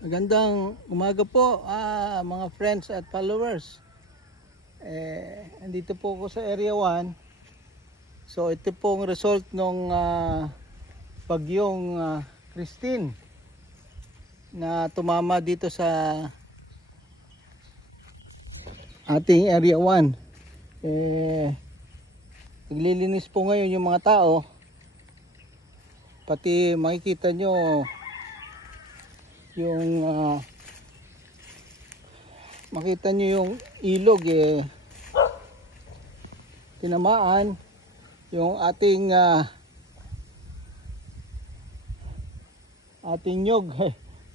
Magandang umaga po mga friends at followers. Andito po ako sa Area 1. So ito pong result ng bagyong Christine na tumama dito sa ating Area 1. Naglilinis po ngayon yung mga tao. Pati makikita nyo yung makita nyo yung ilog tinamaan yung ating nyog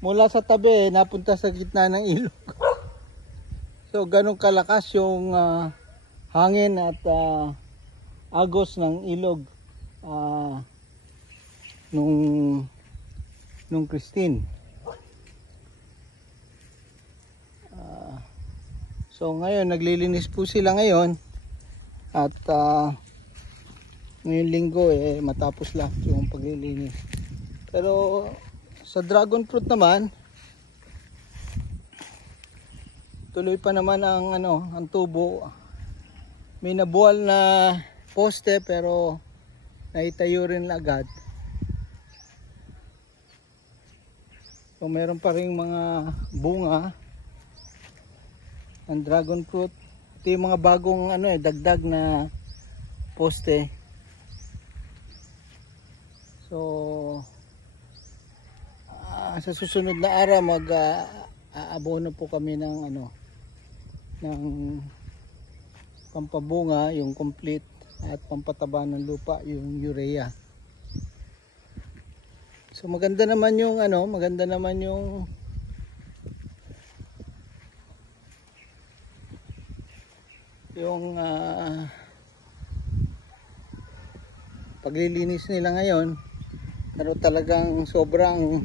mula sa tabi napunta sa gitna ng ilog. So ganun kalakas yung hangin at agos ng ilog nung Christine. So ngayon naglilinis po sila ngayon at ngayong linggo matapos lahat yung paglilinis. Pero sa dragon fruit naman tuloy pa naman ang tubo. May nabuwal na poste pero naitayo rin agad. So meron pa ring mga bunga ang dragon fruit. Ito yung mga bagong dagdag na poste. So sa susunod na araw mag-aabono po kami ng ng pampabunga, yung complete, at pampataba ng lupa, yung urea. So maganda naman yung paglilinis nila ngayon. Pero talagang sobrang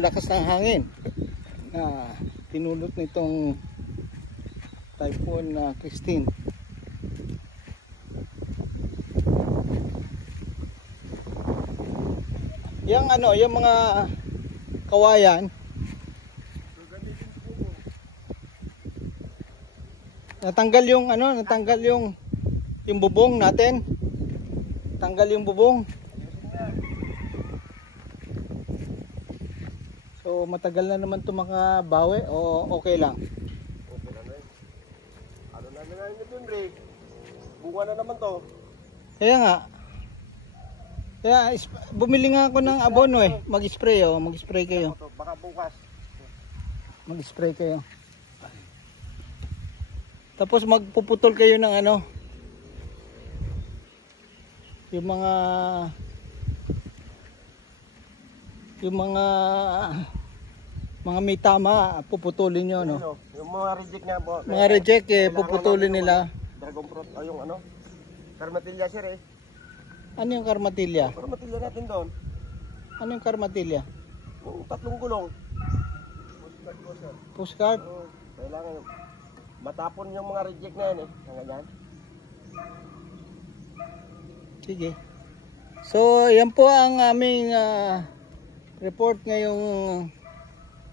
lakas ng hangin na tinulot nitong typhoon na Christine. Yung mga kawayan natanggal yung bubong natin. Tanggal yung bubong. So matagal na naman ito makabawi o okay lang? Okay lang eh. Ano na nyo dun, Ray? Bunga na naman to. Kaya nga. Kaya bumili nga ako ng abono mag-spray mag-spray kayo. Baka bukas. Mag-spray kayo. Tapos magpuputol kayo ng yung mga may tama puputulin nyo Yung mga reject nga po. Mga reject puputulin nila. Dragon fruit o yung karmatilya sir Ano yung karmatilya? Karmatilya natin doon. Ano yung karmatilya? Yung 3 gulong. Postcard? Kailangan matapon yung mga reject na yan ganyan. Sige. So yan po ang aming report ngayong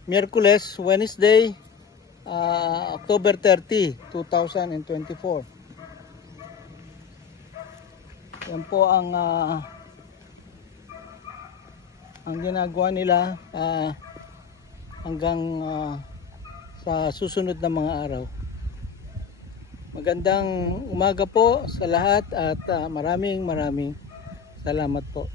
Miyerkules, Wednesday, October 30, 2024. Yan po ang ginagawa nila hanggang sa susunod na mga araw. Magandang umaga po sa lahat at maraming salamat po.